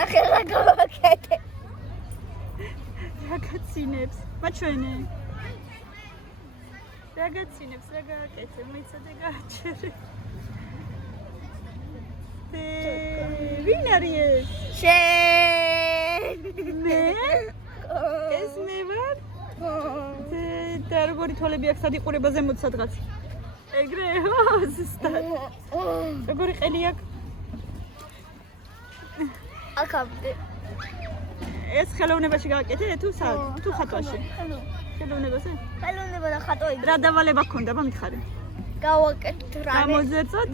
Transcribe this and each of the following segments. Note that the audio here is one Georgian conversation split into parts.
ნახე რა გავაკეთე. Ragazzinebs, mačvene. Ragazzinebs, ragazze, moicade gačere. Vin aries? Me? Es me var? Da როგორი თვალები აქვს სად იყურება ზემოთ სადღაც. ეგრე, ზუსტად. როგორი ყელი აქვს? აკამდე. ეს ხელოვნებაში გააკეთე თუ თუ ხატვაში? ხელოვნებაზე? ხელოვნება და ხატვები. რა დავალება გქონდა, მითხარი? გავაკეთეთ რა.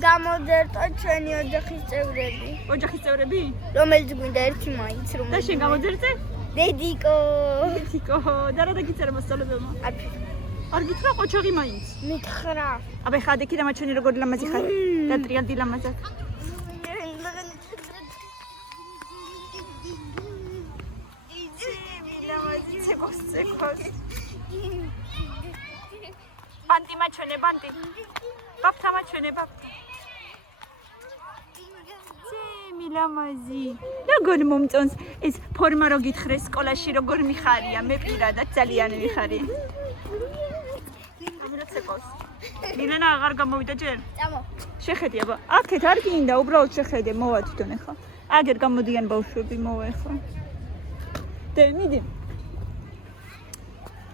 გამოძერწოთ ჩვენი ოჯახის წევრები. ოჯახის წევრები? რომელიც გვინდა ერთი მაინც რომ. და შენ გამოძერწე? დედიკო. დედიკო, და რა დაგიწერა მასწავლებელმა? არ გითხრა ყოჩაღი მაინც? მითხრა. აბა ხა დექი და მაჩვენი როგორი ლამაზი ხარ? და ტრიალდი ლამაზად. ბანტი მაჩვენე ბანტი. ბაბთა მაჩვენე ბაბთა. მილამაზი. როგორ მომწონს ეს ფორმა რო გითხრეს სკოლაში როგორ მიხარია? მე პირადად ძალიან მიხარი. ამილოცეკოს. მილენა აღარ გამოვიდა ჯერ? წამო. შეხედი აბა. აქეთ არ გინდა უბრალოდ შეხედე მოვა თვითონ ახლა. აგერ გამოდიან ბავშვები მოვა ახლა. მიდი.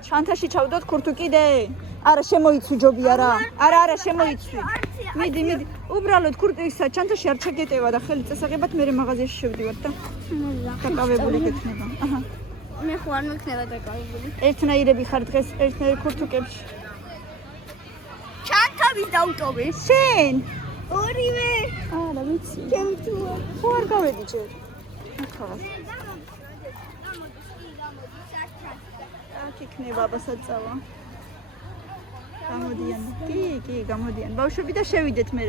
ჩანთაში ჩავდოთ ქურთუ კიდე? არა შემოიცვი ჯობი არა. არა შემოიცვი. მიდი. უბრალოდ ქურთისა ჩანთაში არ ჩაგეტევა და ხელი წესაღებად მე მაღაზიაში შევდივარ და დაკავებული გექნება. აჰა. მე ხო არ მექნება დაკავებული. ერთნაირები ხარ დღეს ერთნაირ ქურთუკებში. ჩანთავის დაუტოვე. შენ? ორივე. არა ვიცი. ჩემი თუ ხო არ გავედი ჯერ. ახლა იქნება ბასაწავა. გამოდიან. კი, გამოდიან. ბავშვები და შევიდეთ მე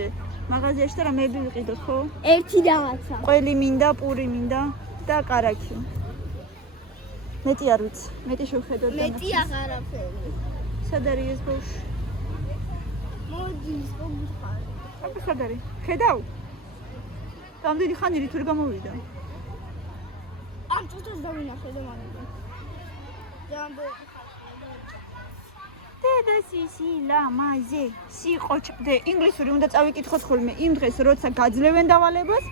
მაღაზიაში და რამეები ვიყიდოთ, ხო? ერთი რაღაცა. ყველი მინდა, პური მინდა და კარაქი. მეტი არ ვიცი. მეტი შევხედოთ და მეტი აღარაფერი. სად არის ეს ბავშვი? მოდი, მომხარ. აბა სად არის? ხედავ? რამდენი ხანი რითურ გამოვიდა? ამ წუთას დავინახე და მანამდე. დედა სისი ლამაზე სიყოჩდე ინგლისური უნდა წავიკითხოთ ხოლმე იმ დღეს როცა გაძლევენ დავალებას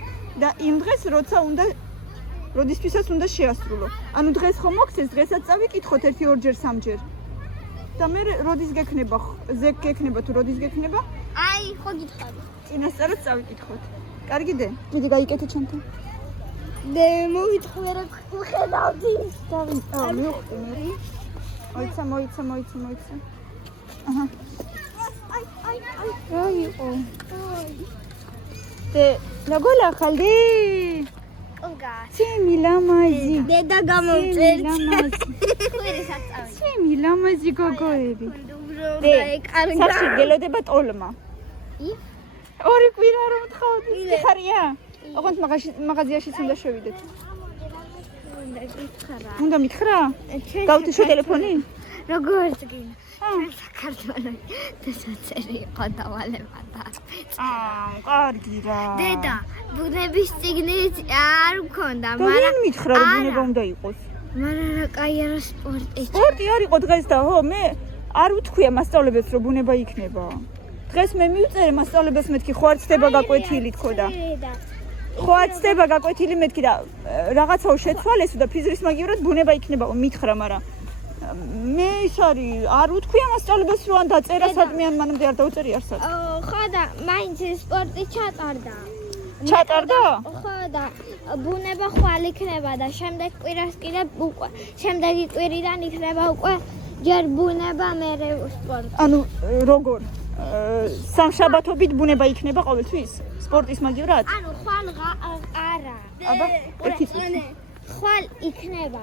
და იმ დღეს როცა უნდა როდისთვისაც უნდა შეასრულო. ანუ დღეს ხომ მოგცეს დღესაც წავიკითხოთ 1-2 3-ჯერ. და მე როდის გექნება თუ როდის გექნება? აი, ხო გითხარი. წინასწარად წავიკითხოთ. კარგიდე? მიდი გაიკეთე ჩემთან. და მოვიწყე რა ხედავდი. მივხვდი. მოიცა. აჰა. აი. და ნაგოლა ხალდი. ონგა. ჩემი ლამაზი. დედა გამომწერთ. ხერესაც წავედი. ჩემი ლამაზი გოგოები. და ეკარგა. სახში გელოდება ტოლმა. ორი კვირა რომ თხოვდი. ხარია? ოღონდ მაღაზიაში უნდა შევიდეთ. უნდა მითხრა? გავთიშო ტელეფონი? როგორც გინდა. საქართველოს დასაწერი იყო დავალება და. კარგი რა. დედა, ბუნების წიგნი არ მქონდა, მაგრამ მითხრა რომ ბუნება უნდა იყოს. მაგრამ რა კაი არა სპორტი. სპორტი არ იყო დღეს და ხო მე არ უთქვია მასწავლებელს რომ ბუნება იქნება. დღეს მე მივწერე მასწავლებელს მეთქი ხო არ ცდება გაკვეთილი თქოდა. ხო არ ცდება გაკვეთილი მეთქი და რაღაცაო შეცვალესო და ფიზრის მაგივრად ბუნება იქნებაო მითხრა, მაგრამ მე ის არის არ უთქვია მასწავლებელს რომ დაწერა სადმე ან მანამდე არ დაუწერი არსად. ხო და მაინც სპორტი ჩატარდა. ჩატარდა? ხო და ბუნება ხვალ იქნება და შემდეგ კვირას კიდე უკვე შემდეგი კვირიდან იქნება უკვე ჯერ ბუნება მერე სპორტი. ანუ როგორ? სამშაბათობით ბუნება იქნება ყოველთვის? სპორტის მაგივრად? ანუ ხვალ არა. აბა, ერთი წუთი. ხვალ იქნება.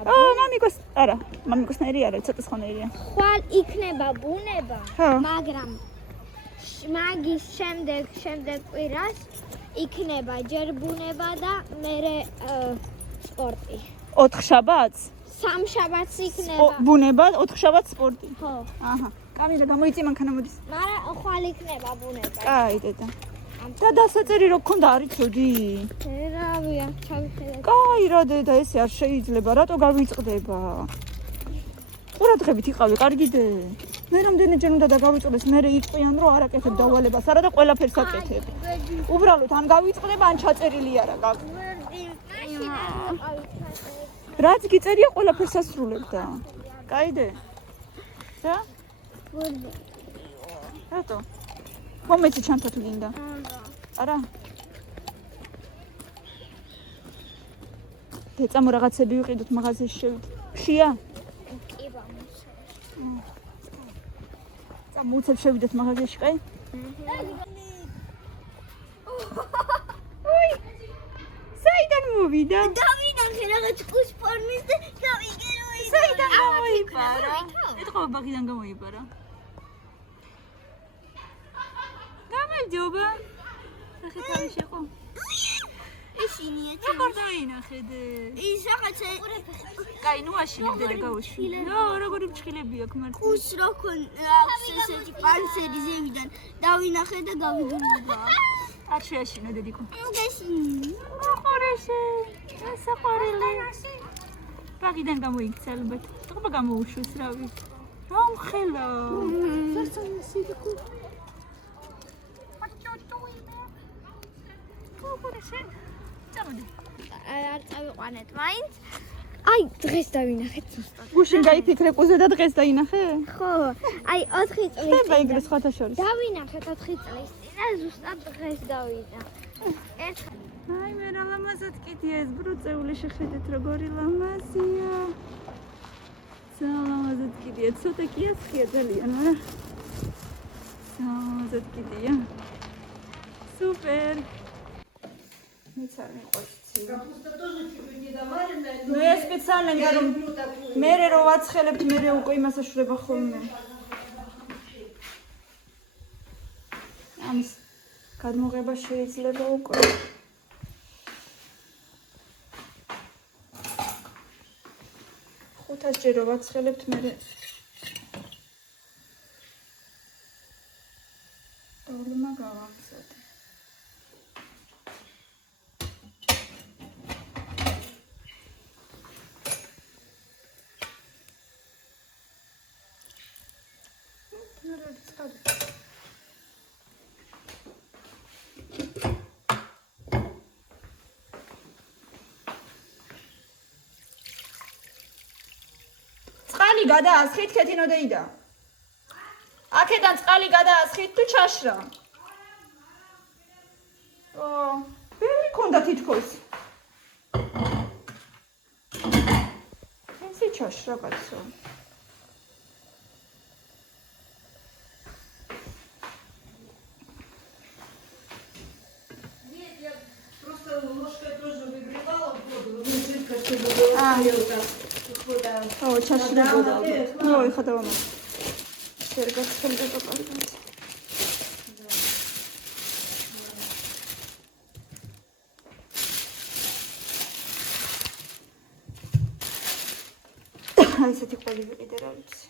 მამიკოსნაირი არა, ცოტა სხვანაირია. ხვალ იქნება ბუნება, მაგრამ მაგის შემდეგ კვირას იქნება ჯერ ბუნება და მერე სპორტი. 4 შაბათს? 3 შაბათს იქნება. ბუნება, 4 შაბათს სპორტი. ხო. აჰა. კამილე გამოიწი მანქანა მოდის. მაგრამ ხვალ იქნება ბუნება. კაი დედა. და დასაწერი რო გქონდა არ იცოდი? რავია, ჩავიხედე. კაი აი რა დედა ესე არ შეიძლება რატო გავიწყდება ყურადღებით იყავი კარგიდე მე რამდენჯერ უნდა დავიწყდეს მე იწყიან რომ არ აკეთებ დავალებას არა და ყველაფერს აკეთებ უბრალოდ ან გავიწყდება ან ჩაწერილი არა რაც გიწერია ყველაფერს ასრულებდა კაიდე რა რატო მომეცი ჩანთა თუ გინდა არა დეწამო რაღაცები ვიყიდოთ მაღაზიაში შევიდეთ ფშია მუცებ შევიდეთ მაღაზიაში კაი ოი საიდან მოვიდა დავინახე რაღაც კუს ფორმის და გავიგე საიდან გამოიპარა ეთქო ბაღიდან გამოიპარა გამარჯობა ახლა თავი შეყო ისინია როგორ დავინახედე ის რაღაცა კაი ნუ აშინებდე და გაუშვი ნო როგორი ფრჩხილები აქვს მართლა კუს როქონ ესეთი პანცერი ზევიდან დავინახე და გავიგულება არ შეაშინო დედიკო გესინი ხორეშე საყარელი ბაღიდან გამოიქცა ალბათ თქობა გამოუშვეს რავი რა მხელა სასამსიდიკო ხორეშე არ წავიყვანეთ მაინც აი დღეს დავინახეთ ზუსტად გუშინ გაიფიქრე ყუზე და დღეს დაინახე ხო აი 4 წლის ხდება ეგრე სხვათა შორის დავინახეთ 4 წლის და ზუსტად დღეს დავინახე აი მე რა ლამაზად კიდია ეს ბრუწეული შეხედეთ როგორი ლამაზია ლამაზად კიდია ცოტა კი ასხია ძალიან არა ლამაზად კიდია სუპერ მეც არ მიყვარს Капуста тоже чуть недоваренная. Ну я специально говорю, мере რო ვაცხელებთ, მერე უკვე იმას აშურება ხოლმე. ამის გადმოღება შეიძლება უკვე. ხუთასჯერ რო ვაცხელებთ, მერე პრობლემა გავამცადე. წყალი გადაასხით ქეთინო დეიდა. აქედან წყალი გადაასხით თუ ჩაშრა. ბევრი ქონდა თითქოს. ესე ჩაშრა კაცო. Ложкой тоже выгревала воду, ну жидко, чтобы было вода. О, чашка вода. Ой, ходила. Серга, сколько это показывает? Ай, эти поливы лидеруются.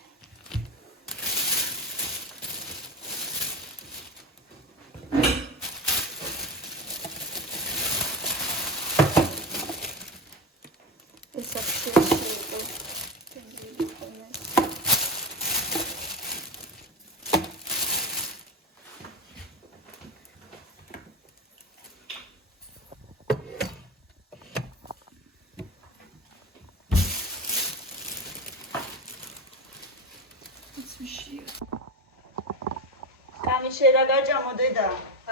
Камишера гачамо деда. А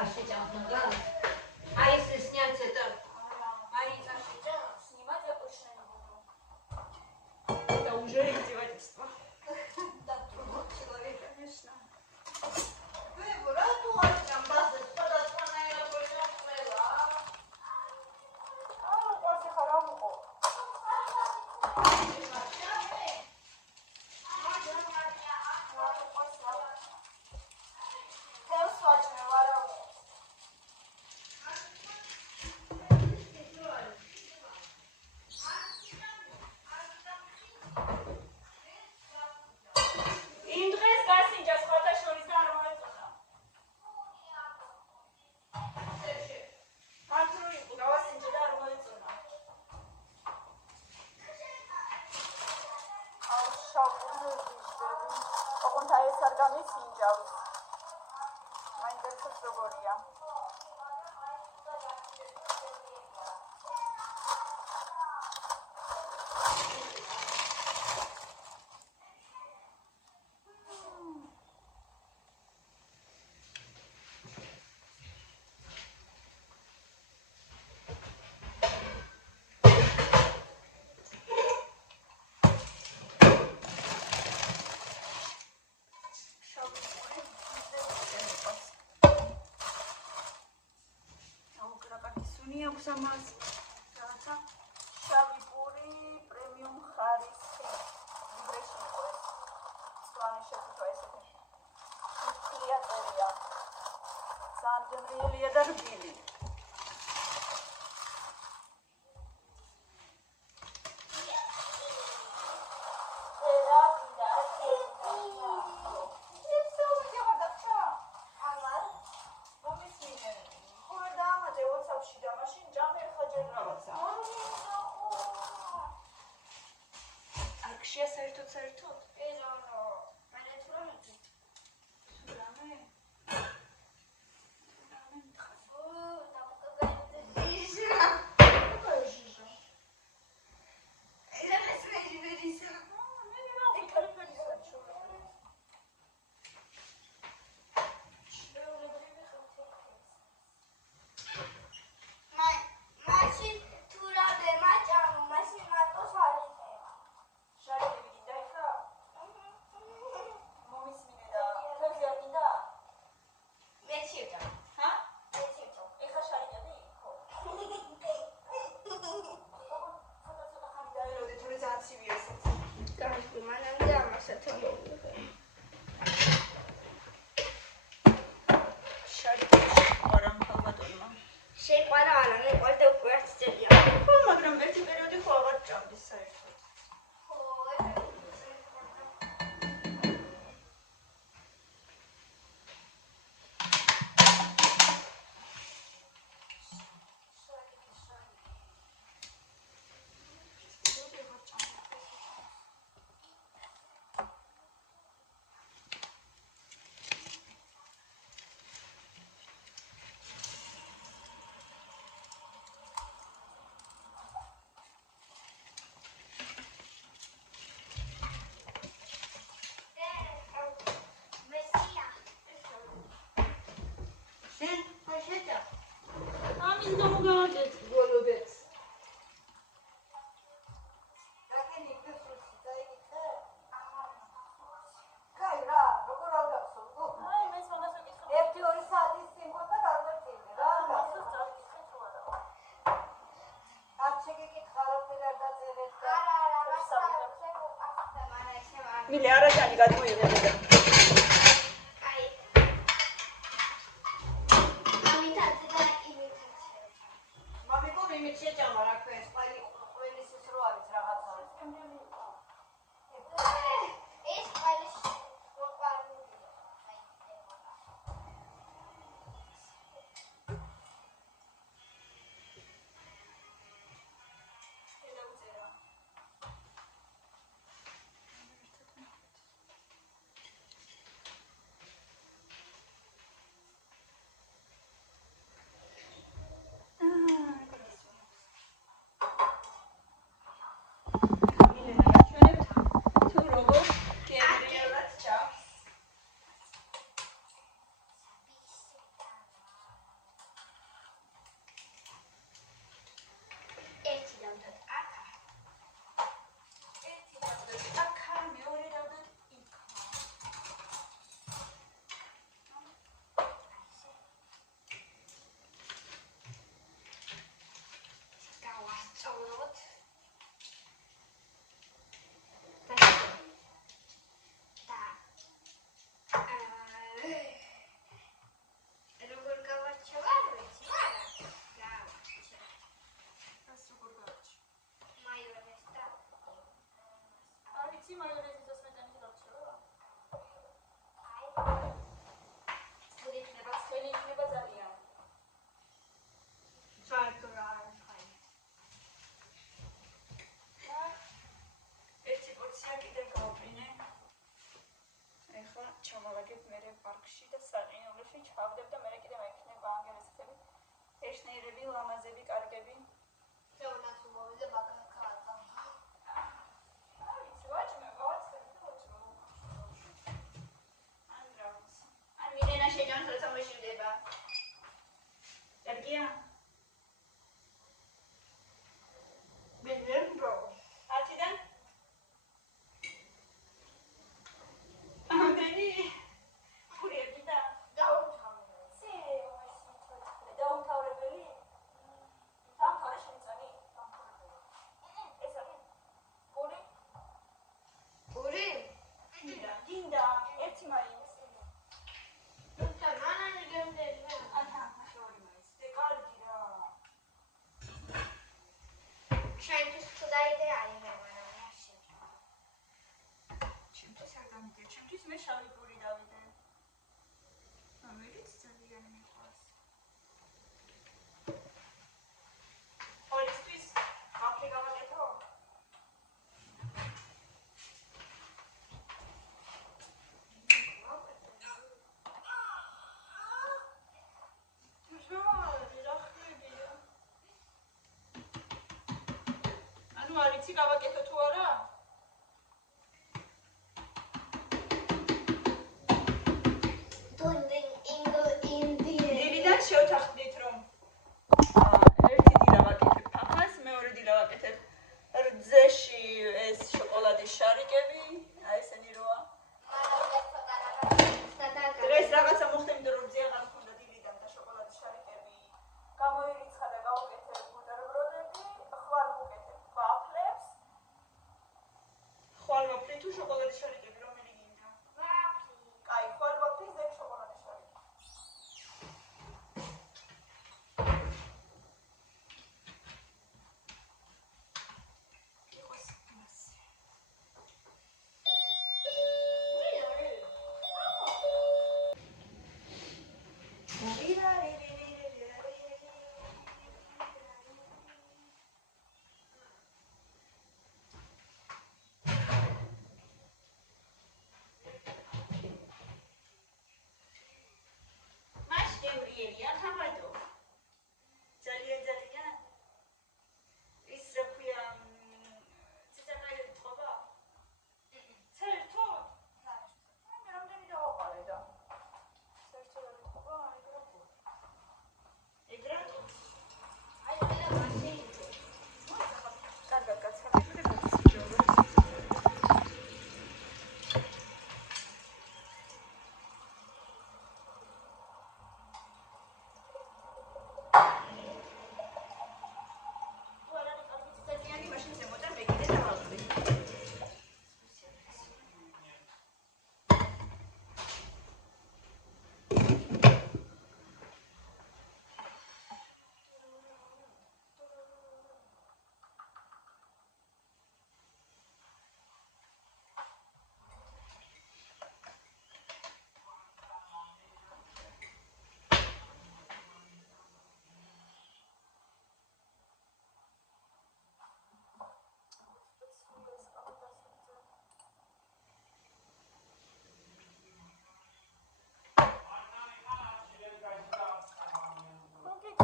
если снять это, Марица, снимать я больше не буду. Это уже издевательство. Да, другой человек, конечно. Вы радуетесь, там базы, подозвана я больше открыла. После хоромку. ჭავს. მაინტერესებს როგორია. აქვს ამას რაღაცა შავი პური პრემიუმ ხარისხი ბრეში იყოს სვანი შეფუთვა ესეთი ფლია წერია სანდრიელია და რბილი საერთოდ ეზონო მანე თუ რამე მილე არაჯანი გადმოიღებოდა. ჩამოვაგებ მერე ლამაზები, კარგები. თეონაც მოვიდა მაგას ხალხა. ვიცი, ვაჭმე, ანდრავს. ან მირენა შეჯამს როცა მოშივდება. დარგია? მე ვერ მბრო. 10-დან? ამდენი? ფურიები და დაუმთავრებელი? დაუმთავრე შემწანი? ეს არის? პური? პური? გინდა, ერთი მაინც. და მანანი გემდები. აჰა, ორი მაინც. კარგი რა. შენთვის ხდაიდე არის მე მანანი. ჩემთვის არ გამიგე, ჩემთვის მე შავი პური დავიდე. რომელიც ძალიან მიყვარს. პოლისთვის ვაფლი გავაკეთო? ანუ არიცი გავაკეთო თუ არა? დილიდან შევთანხმდით რომ ერთი დილა ვაკეთებ ფაფას, მეორე დილა ვაკეთებ რძეში ეს შოკოლადის შარიკები, აი ესენი როა. დღეს რაღაცა მოხდა, იმიტომ რომ რძე აღარ მქონდა დილიდან და შოკოლადის შარიკები გამოირიცხა და გავუკეთე ბუტერბროდები, ხვალ ვუკეთებ ვაფლებს. ხვალ ვაფლი თუ შოკოლადის შარიკები რომელი გინდა? ვაფლი. კაი, ხვალ ვაფლი ზედ შოკოლადის შარიკი. იყოს მას. გევრიელია თავადო. ძალიან. ის რა ქვია, ციცაკაი თხოვა? საერთოდ? მე რამდენი დავაყარე და. საერთოდ არ თხოვა, ეგრატო. აი მე მაშინ. კარგად გაცხრები და გაცხრები.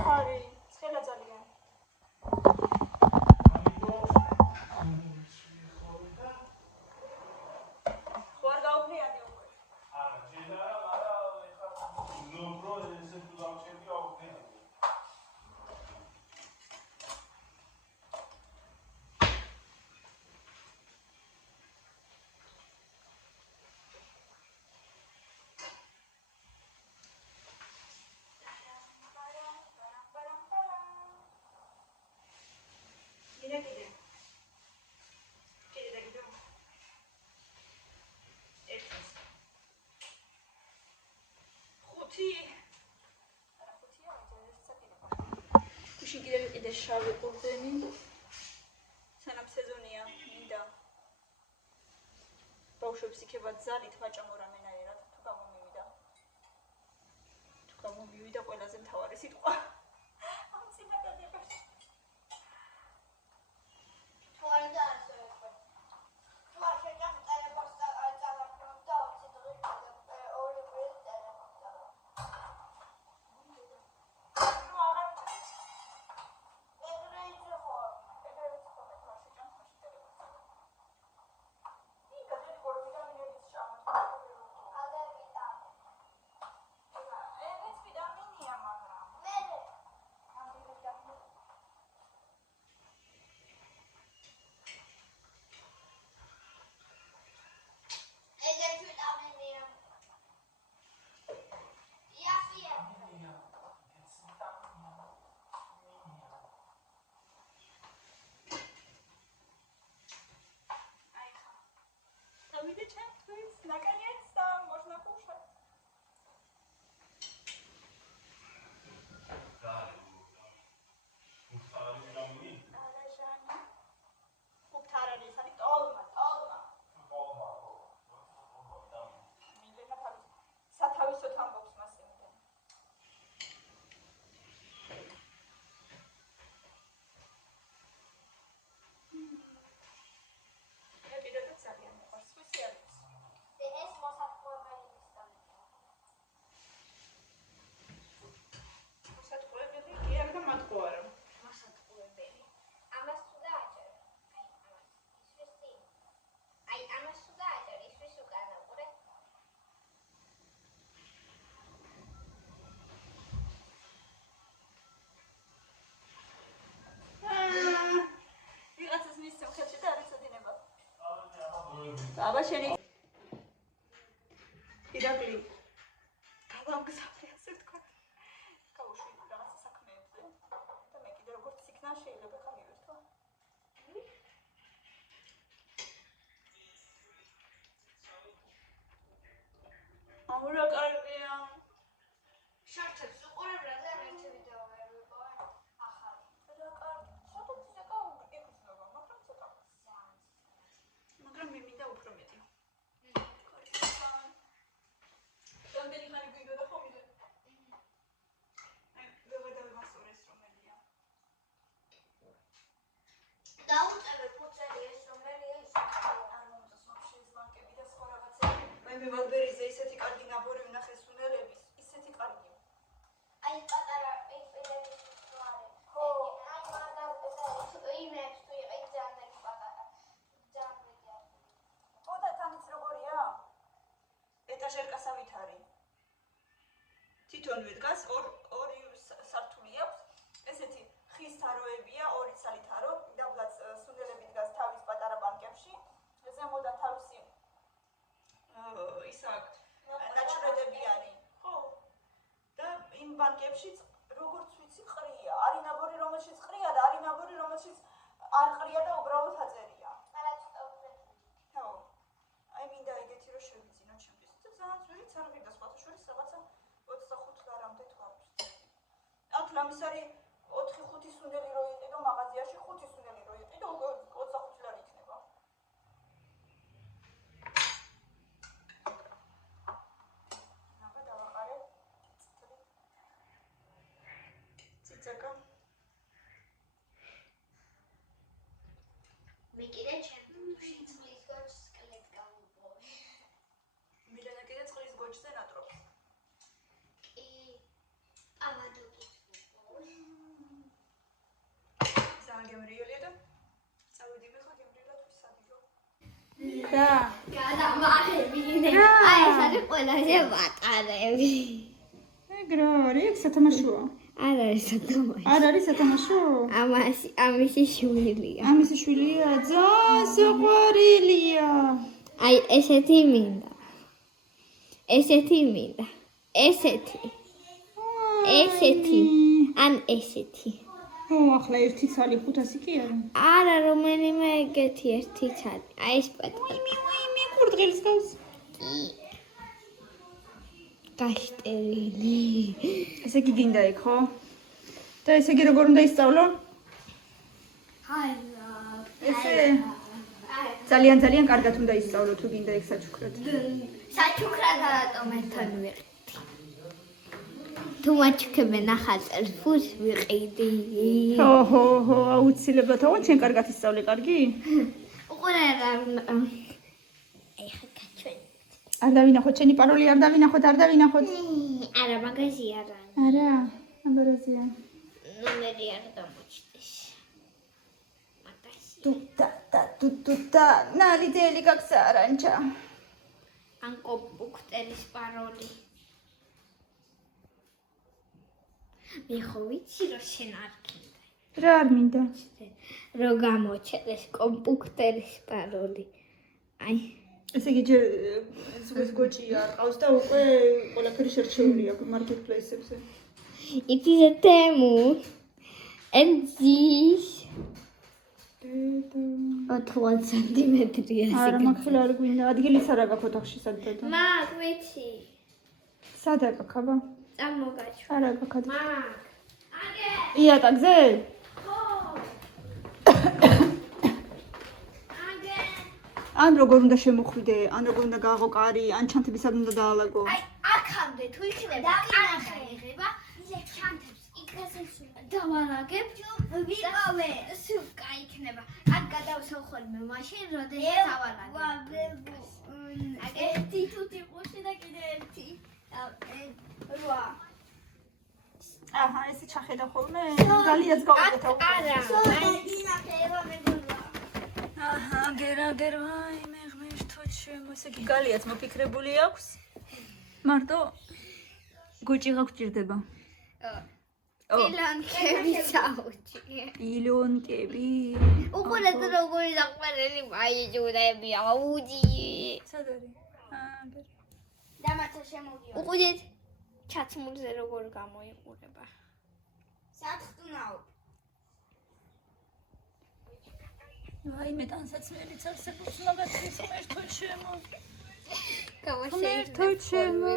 ხარი, ცხელა ძალიან. ხوار გაუგლიანი უკვე. არა, შეიძლება არა, ნუ პრო ესე თუ დავჭერდი აუგლიანი. კიდე. ერთის. 5. არა 5-ია, ერთ საკიდება. გუშინ კიდე შავი ყურძენი. სანამ სეზონია, მინდა ბავშვებს იქება ძალით ვაჭამო რამენაერად, თუ გამომივიდა ყველაზე მთავარი სიტყვა. ამ წინადადებაში. Давиде ჩემთვის, наконец-то можно кушать. აბა შენი ირაკლი გადამგზავრე ასე თქვა გავუშვი რაღაცა საქმეებზე და მე კიდე როგორც იქნა შეიძლება ხა მივერთვა აურა კარგია შარჩებს უყურებ რა და ერთი ვიდეო ვერ ვიყო ახალი და კარგი ცოტა ცოტა ეკუსნობა მაგრამ მე მინდა უფრო მეტი რამდენი ხანი გვინდა და ხომ იდე ვეღარ მასურეს რომელია დაუწევე ფუძელი ეს რომელია ის არ მომწონს ვაფშე ეს ბანკები და სხვა რაღაცები მე ვალბერიზე ისეთი კარგი ნაბორი ვნახე სუნელების ისეთი კარგია აი პატარა პეიპერები ვარე ხო აი მაგალითად იმებს თუ იყი ძალიან პატარა ძალიან ხო და თანაც როგორია ეტაჟერკასავით არის თვითონვე დგას ორი სართული აქვს ესეთი ხის თაროებია ორი ცალი თარო დაბლაც სუნელები დგას თავის პატარა ბანკებში ზემოდან თავისი ისა ნაჭრედებიანი ხო და იმ ბანკებში როგორც ვიცი ყრია არის ნაბორი რომელშიც ყრია და არის ნაბორი რომელშიც არ ყრია და უბრალოდ აწერია ხო აი მინდა ეგეთი რომ შევიძინო ჩემთვის და ძალიან ძვირი ცარბი და სხვათა შორის რაღაცა 25 ლარამდე თუ არ ვიცი აქ ლამის არის 4-5 სუნელი რო იყიდო მაღაზიაში 5 სუნელი რო იყიდო 25 ლარი იქნება აბა დავაყარე ციცაკა მე კიდე ჩემ ბუთში წყლის გოჩს კლეთ გამოპოვე მილენა კიდე წყლის გოჩზე ნატრობს კი ავადოკი გემრიელია და წავედი მე ხა გემრიელად ვისადიდო რა გადამაღებინე აი ეს არის ყველაზე პატარები ეგრე არის სათამაშოა არ არის სათამაშო არ არის სათამაშო ამისი შვილია ამისი შვილია ძალიან საყვარელია აი ესეთი მინდა ესეთი ან ესეთი ო ახლა ერთი ცალი 500 კი არა არა რომელიმე ეგეთი ერთი ცალი აი ეს პატარა მე კურდღელის გავს გაშტერილი ესე იგი გინდა იქ ხო და ესე იგი როგორ უნდა ისწავლო ესე ძალიან კარგად უნდა ისწავლო თუ გინდა იქ საჩუქრად საჩუქრად ატომეთთან ვიყიდი თუ მაჩუქებე ნახატს ფულს ვიყიდი ხო აუცილებლად ხო ჩვენ კარგად ისწავლე კარგი უყურე რა ეხა გაჩვენ არ დავინახოთ შენი პაროლი არ დავინახოთ არა მაგაზი არა არა ამბერაზია ნომერი არ გამოჩნდეს მაგაზი ტუტა ნალიდელი გაქსარანჩა ან კომპიუტერის პაროლი მე ხო ვიცი რომ შენ არ გინდა რა არ მინდა რომ გამოჩნდეს კომპიუტერის პაროლი აი ესე იგი ჯერ ზღვის გოჭი არ ყავს და უკვე ყველაფერი შერჩეული აქვს მარკეტპლეისებზე it is a demo and this 80 სანტიმეტრია. არა, მაგხილ არ გვინდა. ადგილის არა გაქვს ოთახში სადადო. მაგ ვიცი. სადა გაქვს აბა? წარმოგაჩვენ. არა გაქვს. მაგ. აგე. იატაკზე? ხო. აგე. ან როგორ უნდა შემოხვიდე, ან როგორ უნდა გააღო კარი, ან ჩანთები სად უნდა დაალაგო? აი, აქამდე თუ იქნება კარი იღება, ისე ჩანთებს იქნეს დავალაგებ, ვიყავე, სულ კაი იქნება. აქ გადავსახოლმე მაშინ, როდესაც დავალაგებ. აგე ერთი თუთი ყუში და კიდე ერთი. 8. აჰა, ესე ჩახედა ხოლმე? გალიაც გავიგეთ. არა. აჰა, გერა, აი მე ღმერთოჩე, ესე კი გალიაც მოფიქრებული აქვს? მარტო გოჭი გაგჭირდება. პილონკები საუჭი. პილონკები. უყურეთ როგორი დაყმარელი მაიჯურები, აუჯი. სად არის? აა, დამაცა შემოვიდა. უყურეთ ჩაცმულზე როგორ გამოიყურება. სათხტუნაო. აი მე ტანსაცმელიც არსებობს მაგათის ღმერთოჩემო. გამოსეირთოჩემო.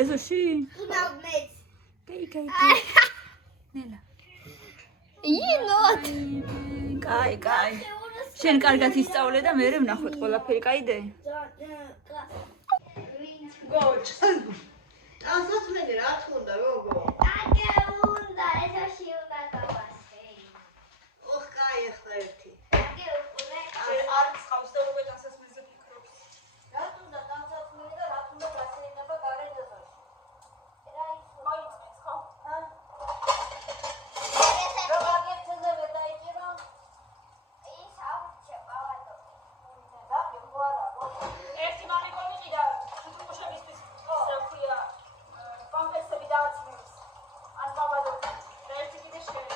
ეზოში? ტუნაო მეც. კაი. ნელა. ინოთ. კაი. შენ კარგად ისწავლე და მე ვნახოთ ყველაფერი, კაიდე? გოჩ. ტანსაცმელი რა თქონდა, გოგო? აგე უნდა, ეზოში უნდა გავასე. ოხ, კაი ახლა ერთი. აგე უყურე. არ წყავს და უკვე ტანსაცმელზე ფიქრობს. რა თქონდა ტანსაცმელი და რა თქონდა გასეირნება გარედაზაში. რა ის მოიწეს ხო? რა გაგეცეზე ვედაიჭირო? ის აუჩე ბავადო. და მეგოარა, გოგო. ერთი მამი მომიყიდა თუთუყუშებისთვის რა ქვია პამპერსები დააცმევს ან ბავადო და ერთი კიდე შენ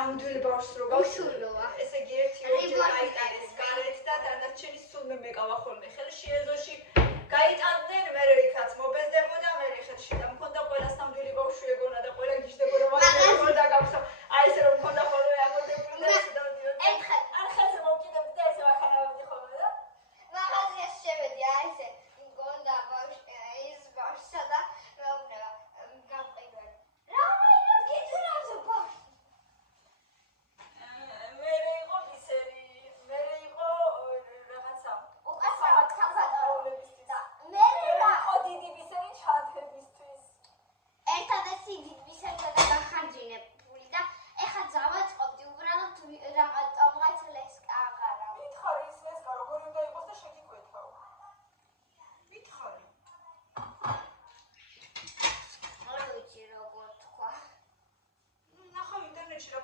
ნამდვილი ბავშვს რო გავ უშულოა. ესე იგი ერთი ორჯერ გაიტანეს გარეთ და დანარჩენი სულ მე მეკავა ხოლმე ხელში ეზოში გაიტანდნენ მე იქაც მობეზდებოდა მე ხელში და მქონდა ყველას ნამდვილი ბავშვი ეგონა და ყველა გიждდებოდა მაგრამ და გაქვსო აი ესე რომ მქონდა ხოლმე ამოდებული და ერთხელ არ ხელზე მოვკიდებდი და ესე ვახანავდი ხოლმე და მაღაზიაში შევედი აი ესე მქონდა ბავშვი ის ბავშვსა და მეუბნება გამყიდველი რა უნდა გიძურავს ბავშვი მე იყო ისერი მე იყო რაღაცა უკაცრავად ხალხადაოლების და მე რა ხო დიდი ისერი ჩანთებისთვის ერთადერთი დიდბისერია და გახარჯინე ფული და ეხა დავაწყობდი უბრალოდ რაღაცა ლესკაღარა მითხარი ის ლესკა როგორ უნდა იყოს და შეგიკვეთავ მითხარი არ ვიცი როგორ თქვა ნახავ ინტერნეტში რა